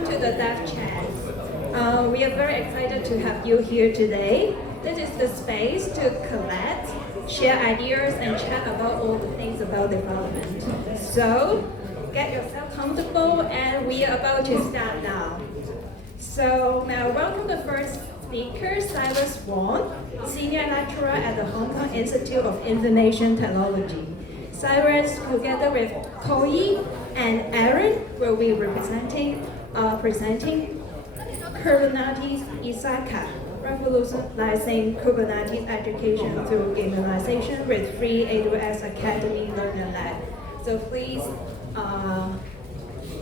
welcome to the Dev Chat. We are very excited to have you here today. This is the space to collect, share ideas, and chat about all the things about development. So, get yourself comfortable, and we are about to start now. So, now welcome the first speaker, Cyrus Wong, Senior Lecturer at the Hong Kong Institute of Information Technology. Cyrus, together with Koi and Aaron, will be presenting Kubernetes Isekai, Revolutionizing Kubernetes Education through Gamification with free AWS Academy Learner Lab. So please,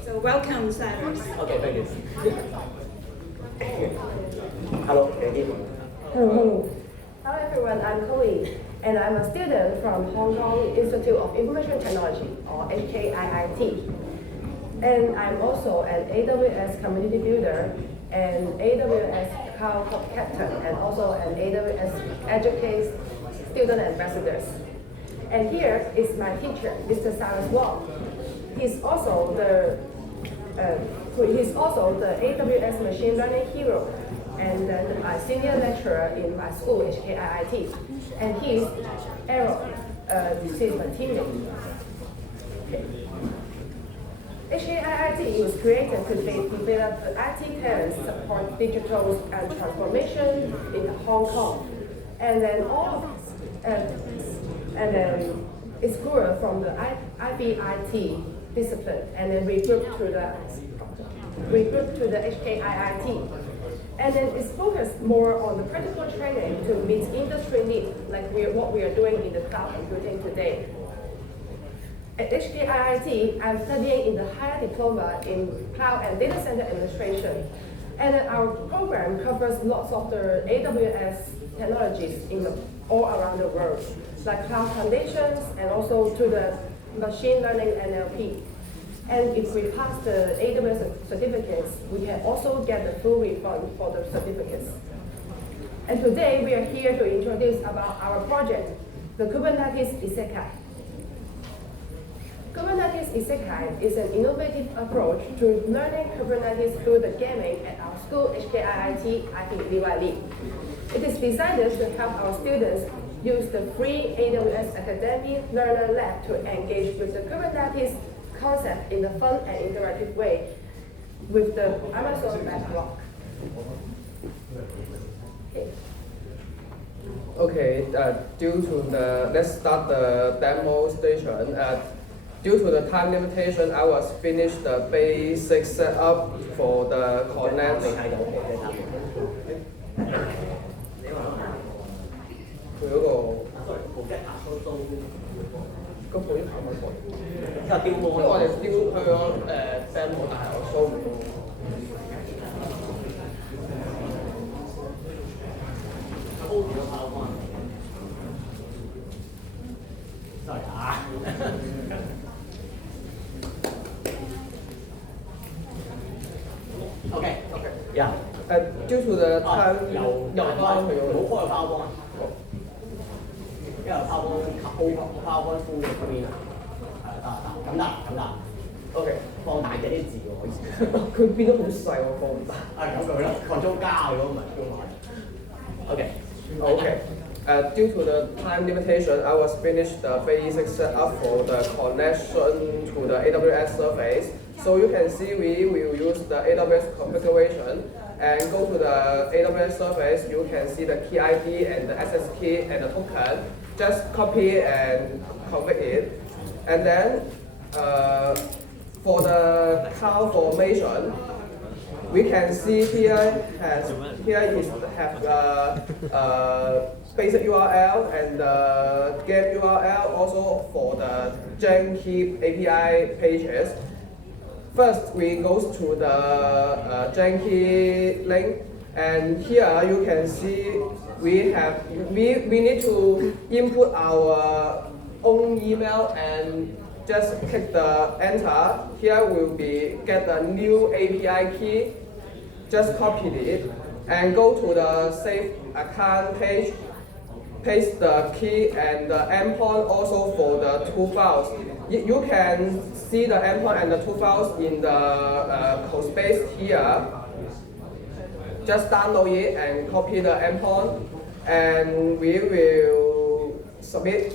so welcome, Cyrus. Okay, thank you. Hello, Andy. Hello. Hello everyone, I'm Koi, and I'm a student from Hong Kong Institute of Information Technology, or HKIIT. And I'm also an AWS community builder, and AWS Cloud Captain, and also an AWS Educate student ambassadors. And here is my teacher, Mr. Cyrus Wong. He's also the AWS machine learning hero, and then a senior lecturer in my school, HKIIT. And he's Aaron, she's my teammate. Okay. HKIIT was created to develop the IT talents support digital transformation in Hong Kong. And then it's grew from the IBIT discipline, and then we grouped to the HKIIT. And then it's focused more on the practical training to meet industry needs, like what we are doing in the cloud computing today. At HKIIT, I'm studying in the higher diploma in cloud and data center administration. And then our program covers lots of the AWS technologies all around the world, like cloud foundations and also to the machine learning NLP. And if we pass the AWS certificates, we can also get the full refund for the certificates. And today we are here to introduce about our project, the Kubernetes Isekai. Kubernetes Isekai is an innovative approach to learning Kubernetes through the gaming at our school, HKIIT, IPLY. It is designed to help our students use the free AWS Academy Learner Lab to engage with the Kubernetes concept in a fun and interactive way with the Amazon backlog. Okay, let's start the demonstration. Due to the time limitation, I was finished the basic setup for the connect.因為我哋丟去咗demo，但係我 show 唔到。Sorry 啊。Okay. Yeah. Due to the time，又翻去咗。冇開個 PowerPoint。因為 PowerPoint full 嘅 screen 啊。咁得。OK， 放大隻啲字喎，以前。佢變咗好細喎，放唔大。咁佢咯，Ctrl 加如果唔係標埋。OK. Due to the time limitation, I was finished the basic setup for the connection to the AWS service. So you can see we will use the AWS configuration and go to the AWS service. You can see the key ID and the access key and the token. Just copy and config it. And then for the cloud formation, we can see here have basic URL and the get URL also for the Jenkins API pages. First, we go to the Jenkins link, and here you can see we need to input our own email and just click the enter. Here will be get the new API key. Just copy it and go to the save account page. paste the key and the endpoint also for the two files. You can see the endpoint and the two files in the code space here. Just download it and copy the endpoint, and we will submit.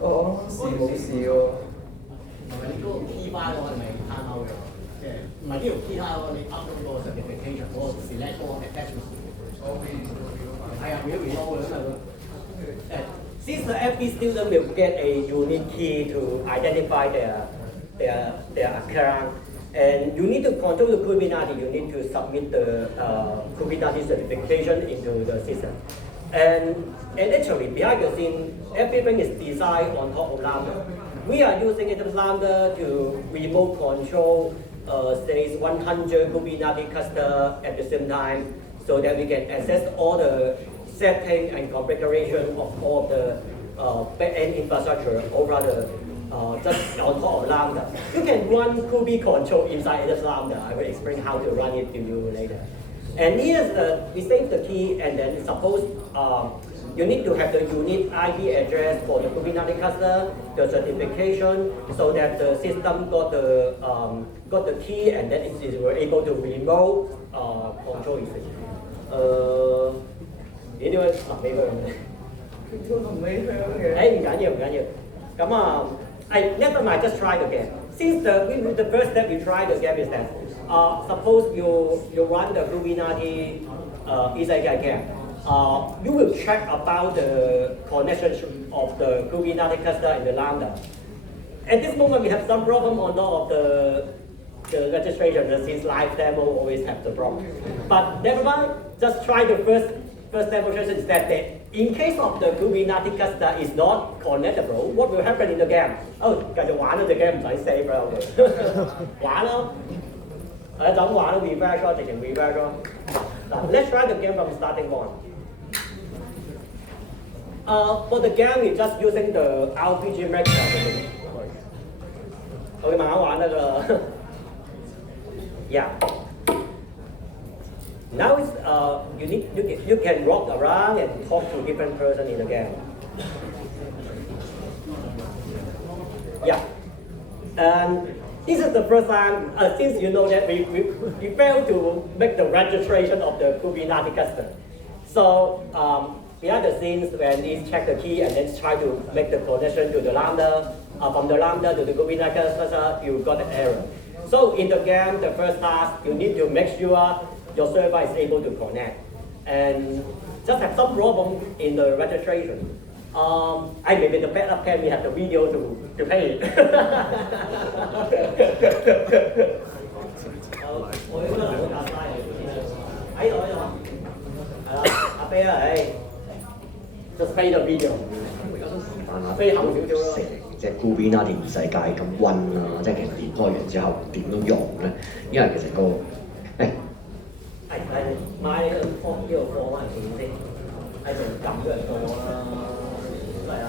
Oh, 試冇試喎。唔係你嗰個 key file 係咪 time out 嘅？即係唔係呢條 key file 你 upload 嗰個 certification 嗰個 select 嗰個 attachment。係啊，如果 reload 嘅咁就Since the every student will get a unique key to identify their account, and you need to control the Kubernetes, you need to submit the Kubernetes certification into the system. And actually, behind the scene, everything is designed on top of Lambda. We are using Lambda to remote control, say 100 Kubernetes cluster at the same time, so that we can access all the setting and configuration of all the back-end infrastructure over the just on top of Lambda. You can run Kubernetes control inside Lambda. I will explain how to run it to you later. And here's we save the key, and then suppose you need to have the unique IP address for the Kubernetes cluster, the certification, so that the system got the key, and then it is able to remote control it. 你點解臨尾佢咁嘅？都臨尾香嘅。唔緊要唔緊要。咁啊，never mind, just try the game. Since the first step you try the game is that suppose you run the Kubernetes Isekai game. You will check about the connection of the Kubernetes cluster in the Lambda. At this moment, we have some problem on top of the registration, since live demo always have the problem. But never mind, just try the first demonstration is that in case of the Kubernetes cluster is not connectable, what will happen in the game? 繼續玩啦，隻 game 唔使 save 啦，玩咯，就咁玩咯 ，refresh 咯，直情 refresh 咯。嗱 ，let's try the game from starting point. For the game, we're just using the RPG mechanism. 我哋慢慢玩得㗎啦。Yeah. Now it's you can walk around and talk to different person in the game. Yeah, and this is the first time since you know that we failed to make the registration of the Kubernetes cluster. So behind the scenes, when we check the key and then try to make the connection to the Lambda, from the Lambda to the Kubernetes cluster, you got an error. So in the game, the first task, you need to make sure your server is able to connect, and just have some problem in the registration. Maybe the backup can we have the video to pay it. 我應該留到架曬喺度，係啦，阿飛啊，just pay the video。飛後少少咯。成隻 Kubernetes 世界咁溫啊，即係其實連開完之後點都用咧，因為其實個買呢個貨還是點先？係仲撳咗人做啦，係啊。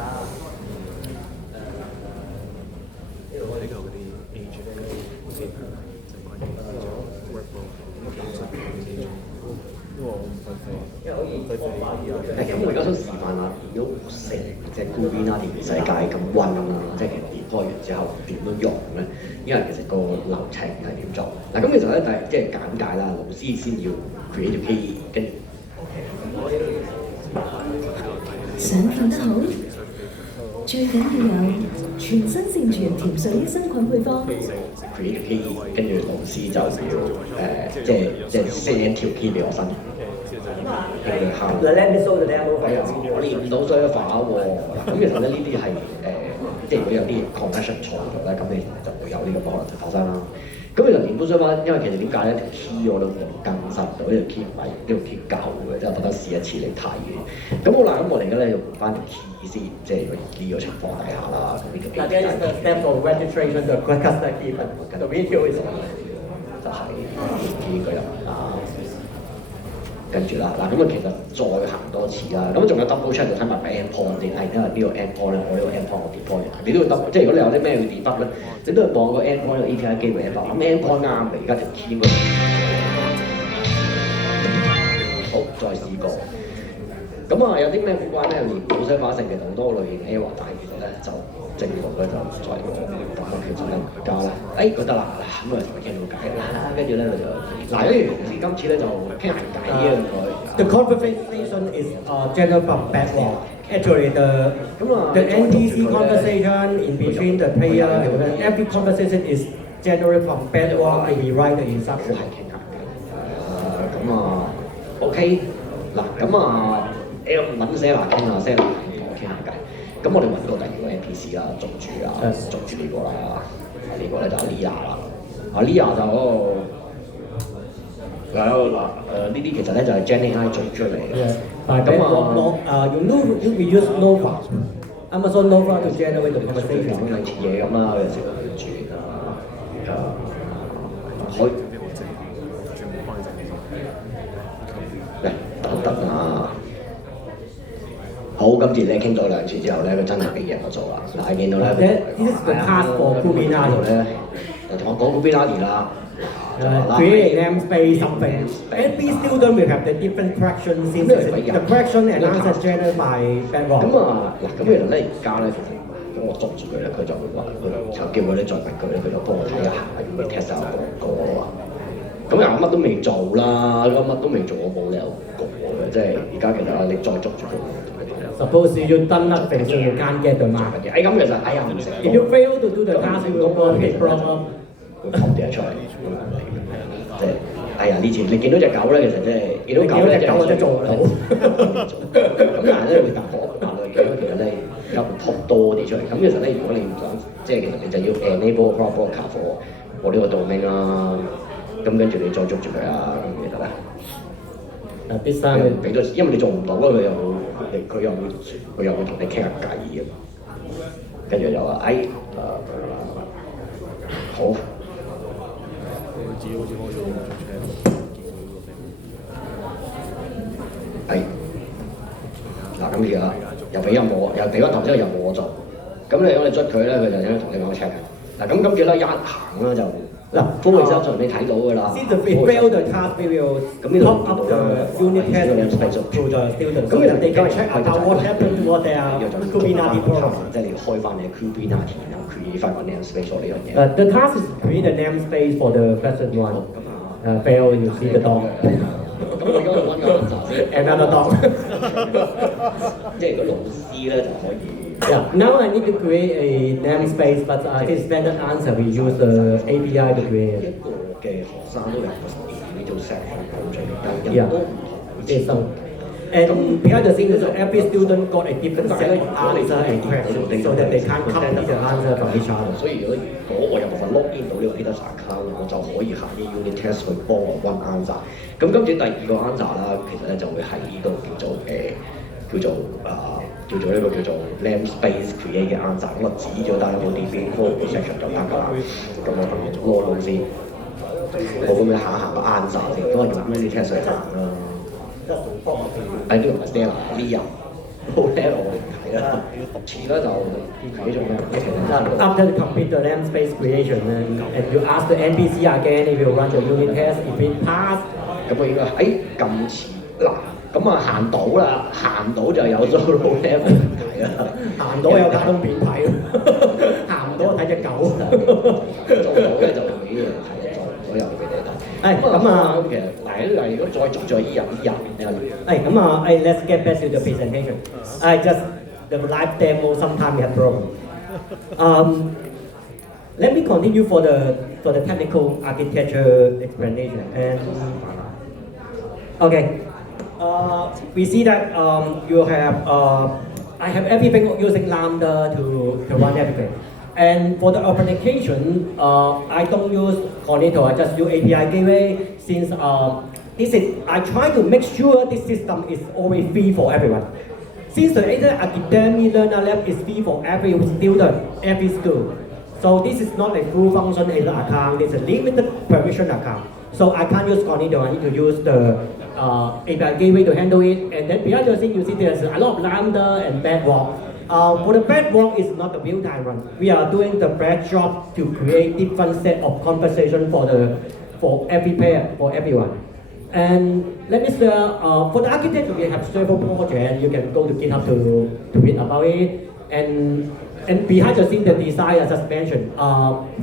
呢度我哋嗰啲 agent 就關於workflow 因為我唔分飛，因為可以咁我而家想示範下，如果成隻 Kubernetes 世界咁溫啊，即係其實連開完之後點都用咧，因為其實個流程係點做？嗱，咁其實咧即係簡介啦，老師先要 create 條 key， 跟住。想瞓得好，最緊要有全身善全甜睡益生菌配方。create 條 key， 跟住老師就要即係 send 條 key 俾我身。我連唔到 server 喎，咁其實咧呢啲係即係如果有啲 connection 錯咗咧，咁你就會有呢個可能發生啦。咁其實連到 server， 因為其實點解咧條 key 我都冇更新到，呢條 key 唔係呢條 key 舊嘅，即係特登試一次嚟睇嘅。咁好啦，咁我哋而家咧用翻條 key 先，即係如果呢個情況底下啦，咁呢條 key。That is the step for registration the cluster key, but the video is 就係 key 佢入嚟啦。跟住啦，嗱咁啊其實再行多次啦，咁仲有 double check 就睇埋俾 endpoint 先，係因為呢個 endpoint 咧，我呢個 endpoint 我 deploy 嘅，你都要 double， 即係如果你有啲咩要 debug 咧，你都要當個 endpoint 個 API 機會 endpoint，咁 endpoint 啱嘅，而家條 key 應該好，再試過。咁啊，有啲咩古怪咧？連冇寫化成嘅好多類型 error， 但係其實咧就正路咧就再講。咁啊，其實咧而家咧，覺得啦，咁啊同佢傾到偈啦，跟住咧就嗱，跟住今次咧就傾下偈啊唔該。The conversation is generated from bedrock. Actually, the NPC conversation in between the player, every conversation is generated from bedrock and we write the instruction. 傾下偈。咁啊 ，OK， 嗱咁啊。揾些啦，傾下些啦，同我傾下偈。咁我哋揾到第二個 NPC 啦，捉住呢個啦。呢個咧就係 Lia 啦。Lia 就呢啲其實咧就係 Gen AI 做出嚟嘅。咁we use Nova, Amazon Nova to generate the conversation。類似嘢咁啦，有時都要轉可以。等啊！好，今次咧傾咗2次之後咧，佢真係俾嘢我做啦。嗱，見到咧，呢個 task for Kubernetes 咧，就同我講 Kubernetes 啦。Create a namespace something. Every student will have the different corrections since the correction and answer generated by bedrock. 咁啊，嗱，咁其實咧而家咧，其實咁我捉住佢咧，佢就會話，佢就叫佢咧再問佢咧，佢就幫我睇下係咪 test 下個啊。咁又乜都未做啦，咁乜都未做，我冇理由過嘅，即係而家其實你再捉住佢。Suppose you done nothing, so you can't get the mark. 咁其實唔成。If you fail to do the task, you will go big problem. 會撲啲出嚟，即係呢次你見到隻狗咧，其實即係見到狗咧，隻狗我真係做唔到。咁但係咧，你夾我夾落去，其實咧而家會撲多啲出嚟。咁其實咧，如果你唔想，即係其實你就要 enable broadcast for 我呢個 domain 啦。咁跟住你再捉住佢啊，咁其實咧。第三嘅俾咗，因為你做唔到啊，佢又會同你傾下偈嘅，跟住又話好。嗱咁而家又俾我，又俾咗頭之後又冇我做，咁你如果你捽佢咧，佢就應該同你講 check 嘅。嗱咁跟住咧一行咧就。嗱，科技商場你睇到㗎啦。Since we fail the task, we will top up the unit test to the students so that they can check about what happened to what their Kubernetes problem. 即係你開翻你 Kubernetes，然後 create 翻個 namespace 呢樣嘢。The task is create a namespace for the present one. Fail, you see the dog. 咁我而家揾個 answer 先。Another dog. 即係如果老師咧就可以。Yeah, now I need to create a namespace, but this standard answer we use the API to create. 一個嘅學生都有個呢種 section 咁出嚟， Yeah, it's so. And behind the scenes, every student got a different set of answer and questions, so that they can't copy the answer from each other. 所以如果我有部分 log in 到呢個 Peter account， 我就可以行啲 unit test 去幫我揾 answer。咁跟住第二個 answer 啦，其實咧就會喺呢度叫做呢個叫做 namespace create 嘅 answer， 咁我指咗單有 DB code section 就得㗎啦。咁我同攞到先，我咁樣行一行個 answer 先，咁我用 unit test 去行啦。呢個唔係 Stella， Lia， 好叻我唔睇啦。遲啦就 create 咗咩 After you complete the namespace creation, and you ask the NPC again if you run the unit test, if it pass, 咁我應該咁遲嗱。咁啊行到啦，行到就有 solo level 題啦，行到有卡通片睇，行唔到睇隻狗。做到咧就俾嘢睇，做唔到又俾你睇。咁啊，其實嗱，如果再捉咗依日，咁啊，let's get back to the presentation. Just the live demo sometimes we have problem. Let me continue for the technical architecture explanation. And okay. We see that you have I have everything using Lambda to run everything. And for the authentication, I don't use Cornetto, I just use API gateway since I try to make sure this system is always free for everyone. Since the Academy Learner Lab is free for every student, every school. So this is not a full function account, it's a limited permission account. So I can't use Cognito, I need to use the API gateway to handle it. And then behind the scene, you see there's a lot of Lambda and Bedrock. For the Bedrock, it's not a real-time run. We are doing the batch job to create different set of conversation for every pair, for everyone. And let me share, for the architecture, we have several projects. You can go to GitHub to read about it. And behind the scene, the design, as I just mentioned,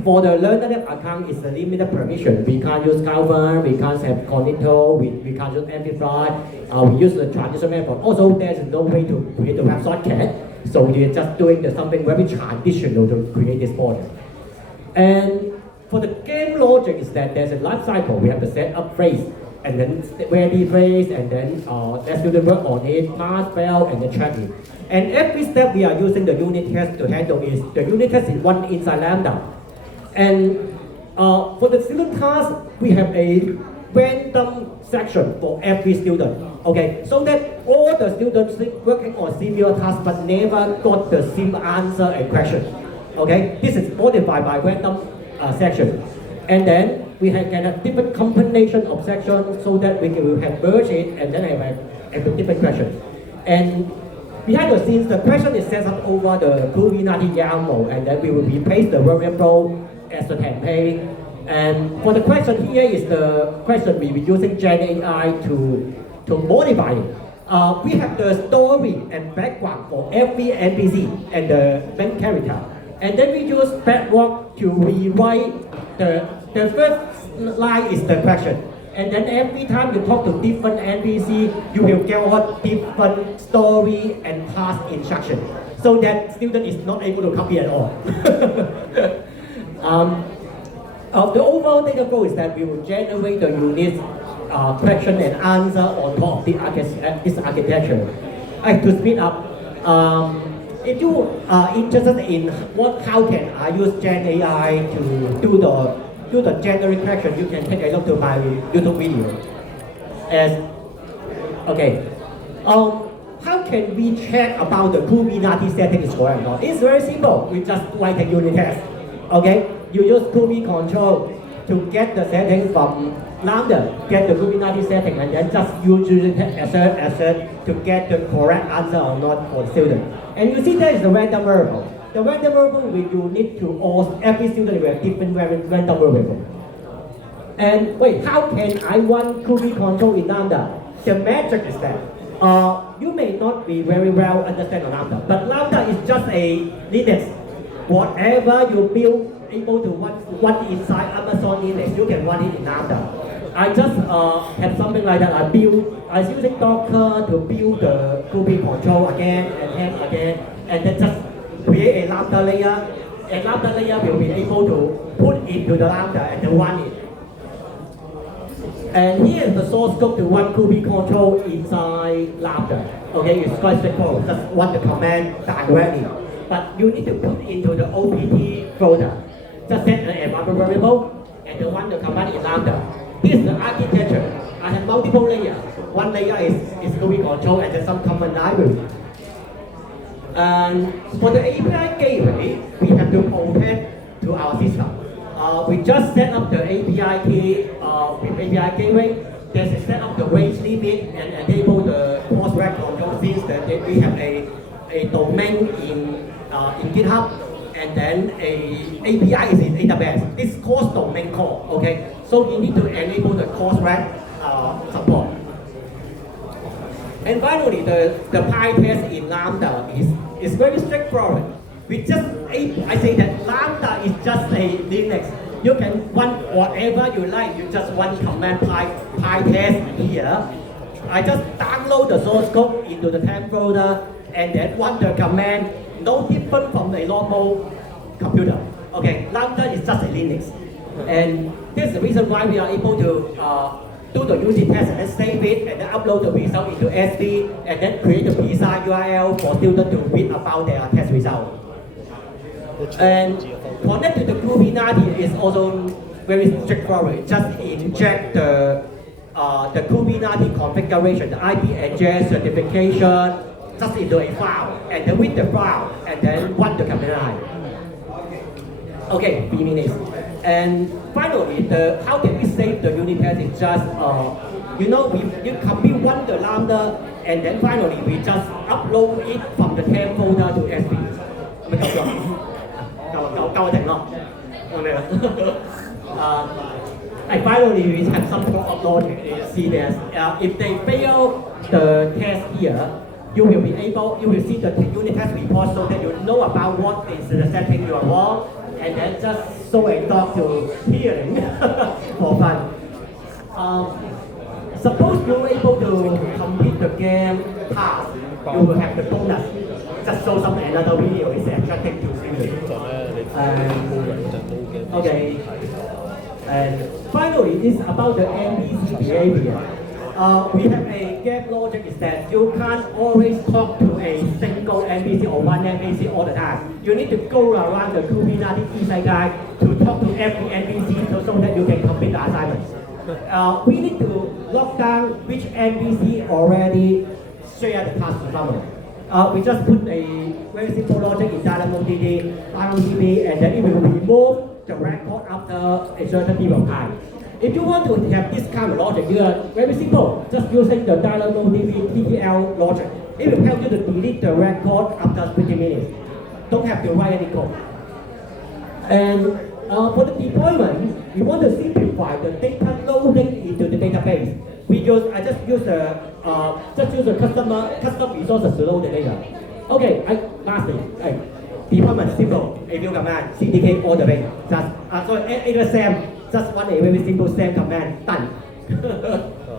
for the learner account, is a limited permission. We can't use Calvin, we can't have Cognito, we can't use Amplify, we use the traditional method. Also, there's no way to create a web socket, so we're just doing something very traditional to create this project. And for the game logic is that there's a life cycle. We have to set up phrase, and then ready phrase, and then let student work on it, pass, fail, and then check it. And every step we are using the unit test to handle is the unit test is one inside Lambda. And for the student task, we have a random section for every student. Okay, so that all the students working on similar tasks but never got the same answer and question. Okay, this is modified by random section. And then we can have different combination of sections so that we will have merge it and then have a different question. And behind the scenes, the question is set up over the Kubernetes YAML, and then we will replace the variable as a template. And for the question here is the question we will be using Gen AI to modify it. We have the story and background for every NPC and the main character. And then we use Bedrock to rewrite the first line is the question. And then every time you talk to different NPC, you will get what different story and task instruction. So that student is not able to copy at all. The overall data flow is that we will generate the unique question and answer on top of this architecture. To speed up, if you are interested in how can I use Gen AI to do the generic question, you can take a look to my YouTube video. How can we check about the Kubernetes setting is correct or not? It's very simple. We just write a unit test. Okay, you use Kubernetes control to get the setting from Lambda, get the Kubernetes setting, and then just use unit test assert to get the correct answer or not for the student. And you see there is the random variable. The random variable you need to all every student will have different random variable. And wait, how can I run Kubernetes control in Lambda? The magic is that you may not be very well understand of Lambda, but Lambda is just a Linux. Whatever you build able to run inside Amazon Linux, you can run it in Lambda. I just have something like that. I was using Docker to build the Kubernetes control again and then just create a Lambda layer. A Lambda layer will be able to put into the Lambda and then run it. And here is the source code to run Kubernetes control inside Lambda. Okay, it's quite straightforward. Just run the command directly. But you need to put into the OPT folder. Just set an environment variable and then run the command in Lambda. This is the architecture. I have multiple layers. One layer is Kubernetes control and then some common library. And for the API gateway, we have to connect to our system. We just set up the API key with API gateway. There's a set up the range limit and enable the cross-rec control since that we have a domain in GitHub and then a API is in AWS. This cross domain call, okay? So we need to enable the cross-rec support. And finally, the PyTest in Lambda is very straightforward. I say that Lambda is just a Linux. You can run whatever you like. You just run command PyTest here. I just download the source code into the temp folder and then run the command. No different from a normal computer. Okay, Lambda is just a Linux. And this is the reason why we are able to do the unit test and then save it and then upload the result into SV and then create a PSI URL for students to read about their test result. And connected to Kubernetes is also very straightforward. Just inject the Kubernetes configuration, the IP address certification, just into a file and then read the file and then run the command line. Okay, 3 minutes. And finally, how can we save the unit test is just, you copy one the lambda, and then finally we just upload it from the temp folder to SP. 係咪夠停咯？OK 啦。And finally, we have some drop logic. You see this. If they fail the test here, you will see the unit test report so that you know about what is the setting you are wrong, and then just show a dog to hearing for fun. Suppose you're able to complete the game task, you will have the bonus. Just show some another video is attractive to students. Okay. And finally, it's about the NPC behavior. We have a game logic is that you can't always talk to a single NPC or one NPC all the time. You need to go around the Kubernetes Isekai to talk to every NPC so that you can complete the assignments. We need to lock down which NPC already share the task to someone. We just put a very simple logic in DynamoDB, and then it will remove the record after a certain period of time. If you want to have this kind of logic, you are very simple. Just using the DynamoDB TTL logic. It will help you to delete the record after 20 minutes. Don't have to write any code. And for the deployment, we want to simplify the data loading into the database. I just use the custom resources to load the data. Okay, lastly, deployment simple. A few command, CDK all the way. Just SAM, just one a very simple SAM command, done.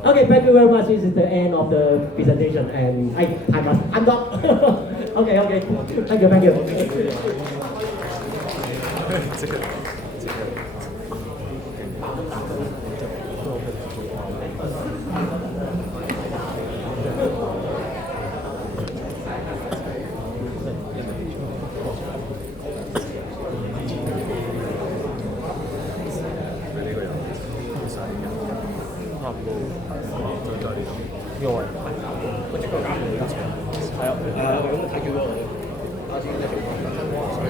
Okay, thank you very much. This is the end of the presentation, and I'm done. Okay, thank you. 係啊，咁睇住咯，下次繼續。